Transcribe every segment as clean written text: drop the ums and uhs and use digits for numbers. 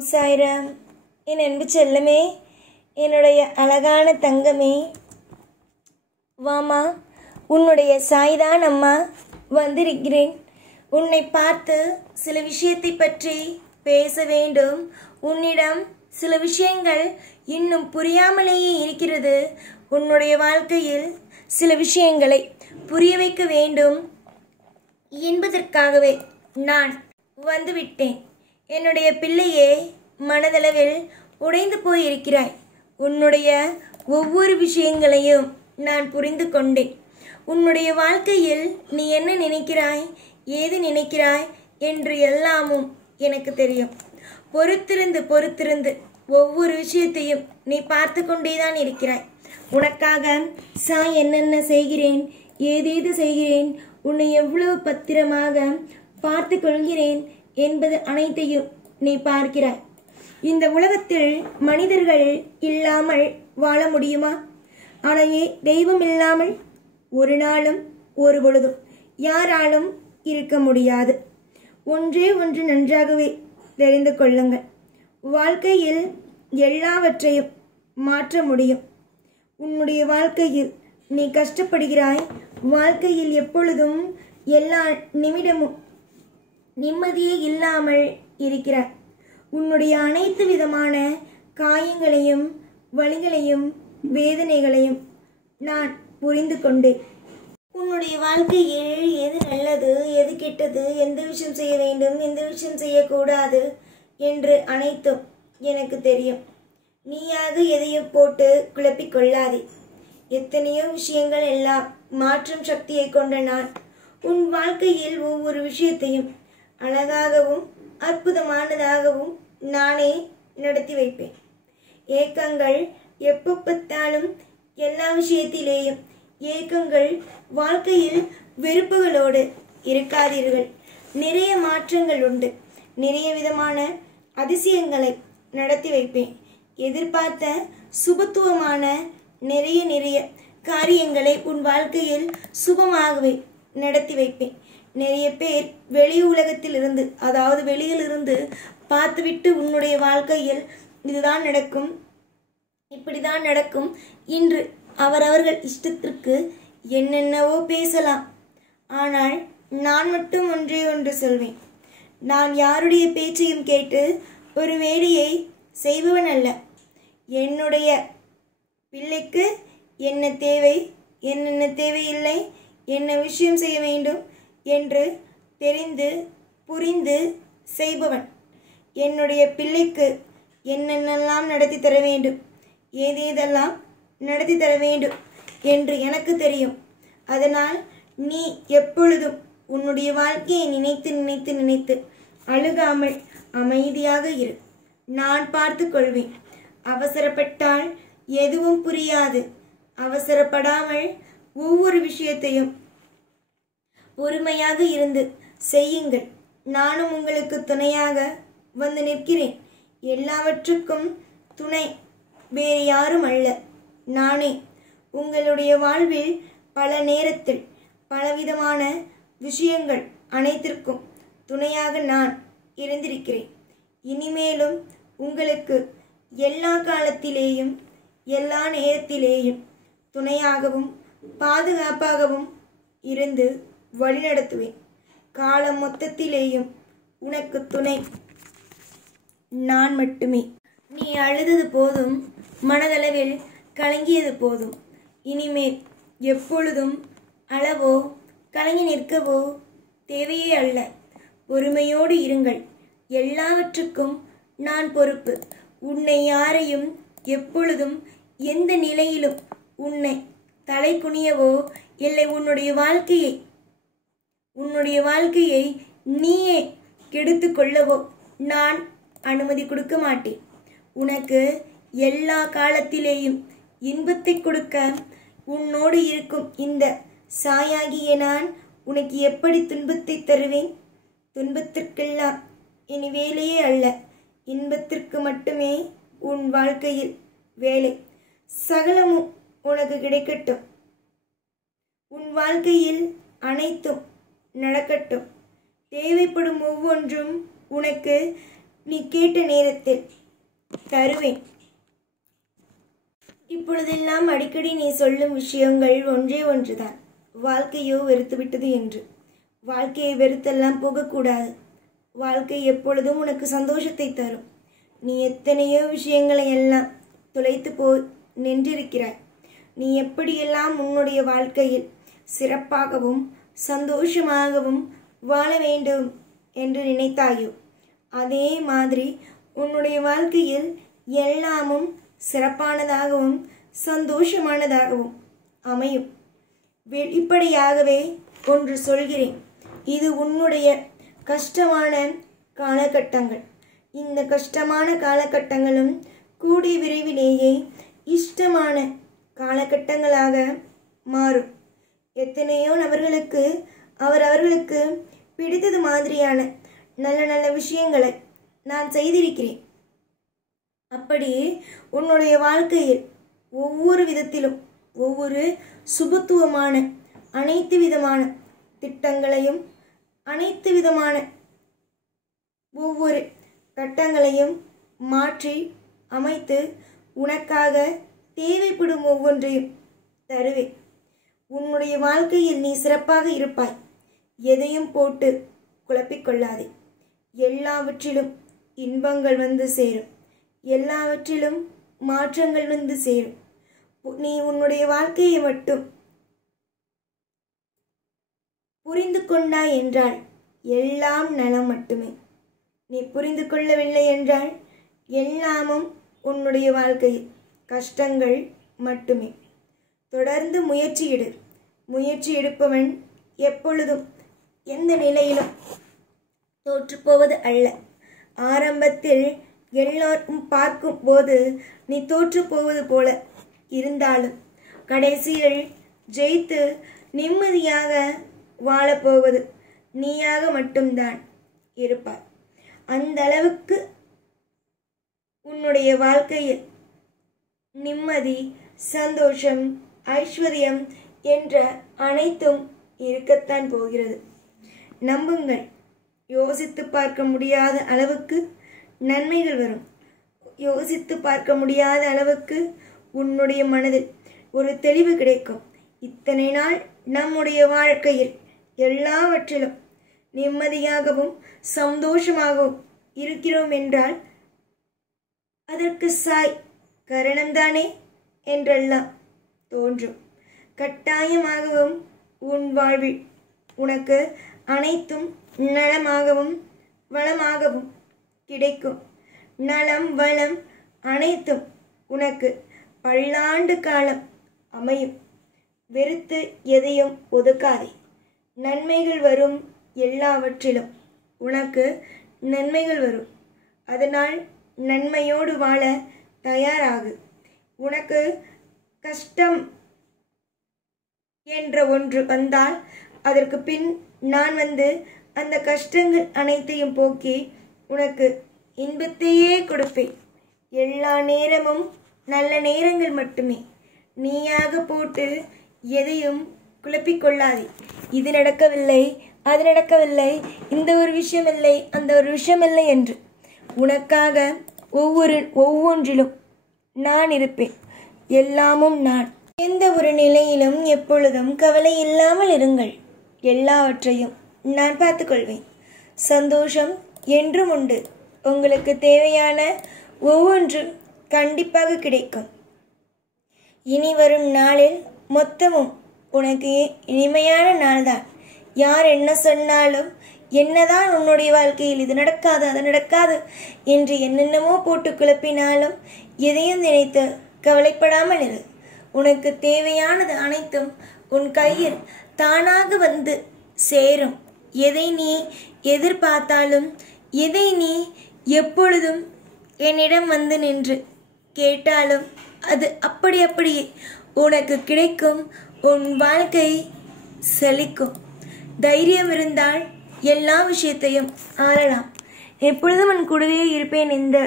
ஓம் சாய்ராம். என் அன்பு செல்லமே, என்னுடைய அழகான தங்கமே, வாமா, உன்னுடைய சாய்தான் அம்மா வந்திருக்கிறேன். உன்னை பார்த்து சில விஷயத்தை பற்றி பேச வேண்டும். உன்னிடம் சில விஷயங்கள் இன்னும் புரியாமலேயே இருக்கிறது. உன்னுடைய வாழ்க்கையில் சில விஷயங்களை புரிய வைக்க வேண்டும் என்பதற்காகவே நான் வந்துவிட்டேன். என்னுடைய பிள்ளையே, மனதளவில் உடைந்து போயிருக்கிறாய். உன்னுடைய ஒவ்வொரு விஷயங்களையும் நான் புரிந்து கொண்டேன். உன்னுடைய வாழ்க்கையில் நீ என்ன நினைக்கிறாய், ஏது நினைக்கிறாய் என்று எல்லாமும் எனக்கு தெரியும். பொறுத்திருந்து ஒவ்வொரு விஷயத்தையும் நீ பார்த்து கொண்டேதான் இருக்கிறாய். உனக்காக சாய் என்னென்ன செய்கிறேன், ஏதேது செய்கிறேன், உன்னை எவ்வளவு பத்திரமாக பார்த்து கொள்கிறேன் என்பது அனைத்தையும் நீ பார்க்கிறாய். இந்த உலகத்தில் மனிதர்கள் இல்லாமல் வாழ முடியுமா? ஆனால் தெய்வம் இல்லாமல் ஒரு நாளும் ஒரு பொழுதும் யாராலும் இருக்க முடியாது. ஒன்றே ஒன்று நன்றாகவே தெரிந்து கொள்ளுங்கள். வாழ்க்கையில் எல்லாவற்றையும் மாற்ற முடியும். உன்னுடைய வாழ்க்கையில் நீ கஷ்டப்படுகிறாய். வாழ்க்கையில் எப்பொழுதும் எல்லா நிமிடமும் நிம்மதியே இல்லாமல் இருக்கிறாய். உன்னுடைய அனைத்து விதமான காயங்களையும் வலிகளையும் வேதனைகளையும் நான் புரிந்து கொண்டேன். உன்னுடைய வாழ்க்கையில் எது நல்லது, எது கெட்டது, எந்த விஷயம் செய்ய வேண்டும், எந்த விஷயம் செய்யக்கூடாது என்று அனைத்தும் எனக்கு தெரியும். நீயாக எதையும் போட்டு குழப்பிக் கொள்ளாதே. எத்தனையோ விஷயங்கள் எல்லாம் மாற்றும் சக்தியை கொண்ட நான் உன் வாழ்க்கையில் ஒவ்வொரு விஷயத்தையும் அழகாகவும் அற்புதமானதாகவும் நானே நடத்தி வைப்பேன். ஏக்கங்கள் எப்போ பார்த்தாலும் எல்லா விஷயத்திலேயும் ஏக்கங்கள், வாழ்க்கையில் வெறுப்புகளோடு இருக்காதீர்கள். நிறைய மாற்றங்கள் உண்டு. நிறைய விதமான அதிசயங்களை நடத்தி வைப்பேன். எதிர்பார்த்த சுபத்துவமான நிறைய காரியங்களை உன் வாழ்க்கையில் சுபமாகவே நடத்தி வைப்பேன். நிறைய பேர் வெளி உலகத்தில் இருந்து, அதாவது வெளியிலிருந்து பார்த்துவிட்டு உன்னுடைய வாழ்க்கையில் இதுதான் நடக்கும், இப்படிதான் நடக்கும் இன்று அவரவர்கள் இஷ்டத்திற்கு என்னென்னவோ பேசலாம். ஆனால் நான் மட்டும் ஒன்றே ஒன்று சொல்வேன். நான் யாருடைய பேச்சையும் கேட்டு ஒரு வேலையை செய்பவன் அல்ல. என்னுடைய பிள்ளைக்கு என்ன தேவை, என்னென்ன தேவையில்லை, என்ன விஷயம் செய்ய வேண்டும் என்று தெரிந்து புரிந்து செய்பவன். என்னுடைய பிள்ளைக்கு என்னென்னலாம் நடத்தி தர வேண்டும், ஏதேதெல்லாம் நடத்தி தர வேண்டும் என்று எனக்கு தெரியும். அதனால் நீ எப்பொழுதும் உன்னுடைய வாழ்க்கையை நினைத்து அழுகாமல் அமைதியாக இரு. நான் பார்த்து கொள்வேன். அவசரப்பட்டால் எதுவும் புரியாது. அவசரப்படாமல் ஒவ்வொரு விஷயத்தையும் பொறுமையாக இருந்து செய்யுங்கள். நானும் உங்களுக்கு துணையாக வந்து நிற்கிறேன். எல்லாவற்றுக்கும் துணை வேறு யாரும் அல்ல, நானே. உங்களுடைய வாழ்வில் பல நேரத்தில் பலவிதமான விஷயங்கள் அனைத்திற்கும் துணையாக நான் இருந்திருக்கிறேன். இனிமேலும் உங்களுக்கு எல்லா காலத்திலேயும் எல்லா நேரத்திலேயும் துணையாகவும் பாதுகாப்பாகவும் இருந்து வழிநடத்துவேன். காலம் மொத்தத்திலேயும் உனக்கு துணை நான் மட்டுமே. நீ அழுதது போதும், மனதளவில் கலங்கியது போதும். இனிமேல் எப்பொழுதும் அளவோ கலங்கி நிற்கவோ தேவையே அல்ல. பொறுமையோடு இருங்கள். எல்லாவற்றுக்கும் நான் பொறுப்பு. உன்னை யாரையும் எப்பொழுதும் எந்த நிலையிலும் உன்னை தலை குனியவோ இல்லை உன்னுடைய வாழ்க்கையை நீயே கெடுத்து கொள்ளவோ நான் அனுமதி கொடுக்க மாட்டேன். உனக்கு எல்லா காலத்திலேயும் இன்பத்தை கொடுக்க உன்னோடு இருக்கும் இந்த சாயாகிய நான் உனக்கு எப்படி துன்பத்தை தருவேன்? துன்பத்திற்கெல்லாம் இனி வேலையே அல்ல, இன்பத்திற்கு மட்டுமே உன் வாழ்க்கையில் வேலை. சகலமும் உனக்கு கிடைக்கட்டும். உன் வாழ்க்கையில் அனைத்தும் நடக்கட்டும். தேவைப்படும் ஒவ்வொன்றும் உனக்கு நீ கேட்ட நேரத்தில் தருவேன். இப்பொழுதெல்லாம் அடிக்கடி நீ சொல்லும் விஷயங்கள் ஒன்றே ஒன்றுதான், வாழ்க்கையோ வெறுத்துவிட்டது என்று. வாழ்க்கையை வெறுத்தெல்லாம் போகக்கூடாது. வாழ்க்கை எப்பொழுதும் உனக்கு சந்தோஷத்தை தரும். நீ எத்தனையோ விஷயங்களை எல்லாம் தொலைத்து போய் நின்றிருக்கிறாய். நீ எப்படியெல்லாம் உன்னுடைய வாழ்க்கையில் சிறப்பாகவும் சந்தோஷமாகவும் வாழ வேண்டும் என்று நினைத்தாயோ, அதே மாதிரி உன்னுடைய வாழ்க்கையில் எல்லாமும் சிறப்பானதாகவும் சந்தோஷமானதாகவும் அமையும். வெளிப்படையாகவே ஒன்று சொல்கிறேன், இது உன்னுடைய கஷ்டமான காலகட்டங்கள். இந்த கஷ்டமான காலகட்டங்களும் கூடிய விரைவிலேயே இஷ்டமான காலகட்டங்களாக மாறும். எத்தனையோ நபர்களுக்கு அவர்களுக்கு பிடித்தது மாதிரியான நல்ல நல்ல விஷயங்களை நான் செய்திருக்கிறேன். அப்படி உன்னுடைய வாழ்க்கையில் ஒவ்வொரு விதத்திலும் ஒவ்வொரு சுபத்துவமான அனைத்து விதமான திட்டங்களையும் அனைத்து விதமான ஒவ்வொரு கட்டங்களையும் மாற்றி அமைத்து உனக்காக தேவைப்படும் ஒவ்வொன்றையும் தருவேன். உன்னுடைய வாழ்க்கையில் நீ சிறப்பாக இருப்பாய். எதையும் போட்டு குழப்பிக்கொள்ளாதே. எல்லாவற்றிலும் இன்பங்கள் வந்து சேரும். எல்லாவற்றிலும் மாற்றங்கள் வந்து சேரும். நீ உன்னுடைய வாழ்க்கையை மட்டும் புரிந்து கொண்டாய் என்றால் எல்லாம் நலம் மட்டுமே. நீ புரிந்து கொள்ளவில்லை என்றால் எல்லாமும் உன்னுடைய வாழ்க்கையில் கஷ்டங்கள் மட்டுமே. தொடர்ந்து முயற்சியிடு. முயற்சி எடுப்பவன் எப்பொழுதும் எந்த நிலையிலும் தோற்றுப்போவது அல்ல. ஆரம்பத்தில் எல்லோரும் பார்க்கும் போது நீ தோற்று போவது போல இருந்தாலும் கடைசியில் ஜெயித்து நிம்மதியாக வாழப்போவது நீயாக மட்டும்தான் இருப்பாய். அந்த அளவுக்கு உன்னுடைய வாழ்க்கையில் நிம்மதி, சந்தோஷம், ஐஸ்வர்யம் என்ற அனைத்தும் இருக்கத்தான் போகிறது. நம்புங்கள். யோசித்து பார்க்க முடியாத அளவுக்கு நன்மைகள் வரும். யோசித்து பார்க்க முடியாத அளவுக்கு உன்னுடைய மனதில் ஒரு தெளிவு கிடைக்கும். இத்தனை நாள் நம்முடைய வாழ்க்கையில் எல்லாவற்றிலும் நிம்மதியாகவும் சந்தோஷமாகவும் இருக்கிறோம் என்றால் அதற்கு சாய் காரணம்தானே என்றெல்லாம் தோன்றும். கட்டாயமாகவும் உன் வாழ்வில் உனக்கு அனைத்தும் நலமாகவும் வளமாகவும் கிடைக்கும். நலம் வளம் அனைத்தும் உனக்கு பல்லாண்டு காலம் அமையும். வெறுத்து எதையும் ஒதுக்காதே. நன்மைகள் வரும். எல்லாவற்றிலும் உனக்கு நன்மைகள் வரும். அதனால் நன்மையோடு வாழ தயாராகு. உனக்கு கஷ்டம் என்ற ஒன்று வந்தால் அதற்கு பின் நான் வந்து அந்த கஷ்டங்கள் அனைத்தையும் போக்கி உனக்கு இன்பத்தையே கொடுப்பேன். எல்லா நேரமும் நல்ல நேரங்கள் மட்டுமே. நீயாக போட்டு எதையும் குழப்பிக்கொள்ளாதே. இது நடக்கவில்லை, அது நடக்கவில்லை, இந்த ஒரு விஷயம் இல்லை, அந்த ஒரு விஷயம் இல்லை என்று. உனக்காக ஒவ்வொன்றிலும் நான் இருப்பேன். எல்லாமும் நான். எந்த ஒரு நிலையிலும் எப்பொழுதும் கவலை இல்லாமல் இருங்கள். எல்லாவற்றையும் நான் பார்த்துக்கொள்வேன். சந்தோஷம் என்றும் உண்டு. உங்களுக்கு தேவையான ஒவ்வொன்றும் கண்டிப்பாக கிடைக்கும். இனி வரும் நாளில் மொத்தமும் உனக்கு இனிமையான நாள்தான். யார் என்ன சொன்னாலும், என்னதான் உன்னுடைய வாழ்க்கையில் இது நடக்காது அது நடக்காது என்று என்னென்னமோ போட்டு குழப்பினாலும் எதையும் நினைத்து கவலைப்படாமல் இரு. உனக்கு தேவையானது அனைத்தும் உன் கையில் தானாக வந்து சேரும். எதை நீ எதிர்பார்த்தாலும், எதை நீ எப்பொழுதும் என்னிடம் வந்து நின்று கேட்டாலும் அது அப்படியே உனக்கு கிடைக்கும். உன் வாழ்க்கை செழிக்கும். தைரியம் இருந்தால் எல்லா விஷயத்தையும் ஆளலாம். எப்பொழுதும் உன் கூடவே இருப்பேன். இந்த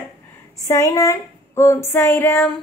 சாய்நான். ஓம் சாய்ராம்.